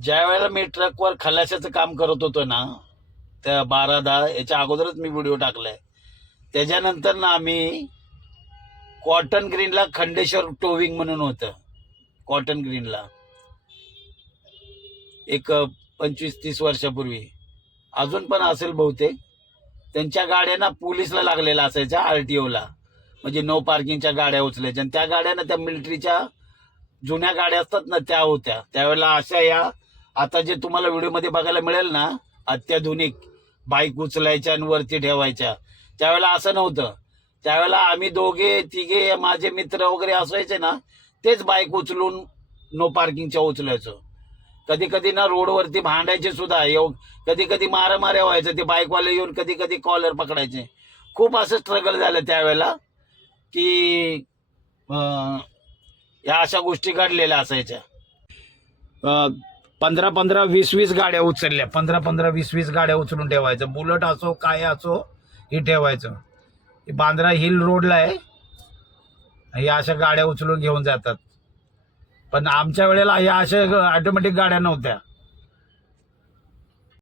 ज्या वेळेला मी ट्रकवर खलाशाचं काम करत होतो ना, त्या 12-10 याच्या अगोदरच मी व्हिडिओ टाकलाय. त्याच्यानंतर ना आम्ही कॉटन ग्रीनला खंडेश्वर टोविंग म्हणून होतं. कॉटन ग्रीनला एक 25-30 वर्षापूर्वी, अजून पण असेल बहुतेक, त्यांच्या गाड्यांना पोलिसला लागलेला असायच्या, RTOला, म्हणजे नो पार्किंगच्या गाड्या उचलायच्या. आणि त्या गाड्यांना त्या मिलिटरीच्या जुन्या गाड्या असतात ना, त्या होत्या त्यावेळेला. अशा या आता जे तुम्हाला व्हिडिओमध्ये बघायला मिळेल ना, अत्याधुनिक बाईक उचलायच्या आणि वरती ठेवायच्या, त्यावेळेला असं नव्हतं. त्यावेळेला आम्ही दोघे तिघे माझे मित्र वगैरे असायचे ना, तेच बाईक उचलून नो पार्किंगच्या उचलायचो. कधी कधी ना रोडवरती भांडायचे सुद्धा, कधी कधी मारामाऱ्या व्हायचं. ते बाईकवाले येऊन कधी कधी कॉलर पकडायचे. खूप असं स्ट्रगल झालं त्यावेळेला की या अशा गोष्टी घडलेल्या असायच्या. 15-15, 20-20 गाड्या उचलल्या, 15-15, 20-20 गाड्या उचलून ठेवायचं. बुलट असो काय असो हे ठेवायचं. बांद्रा हिल रोडला आहे, या अशा गाड्या उचलून घेऊन जातात. पण आमच्या वेळेला या अशा ऑटोमॅटिक गाड्या नव्हत्या.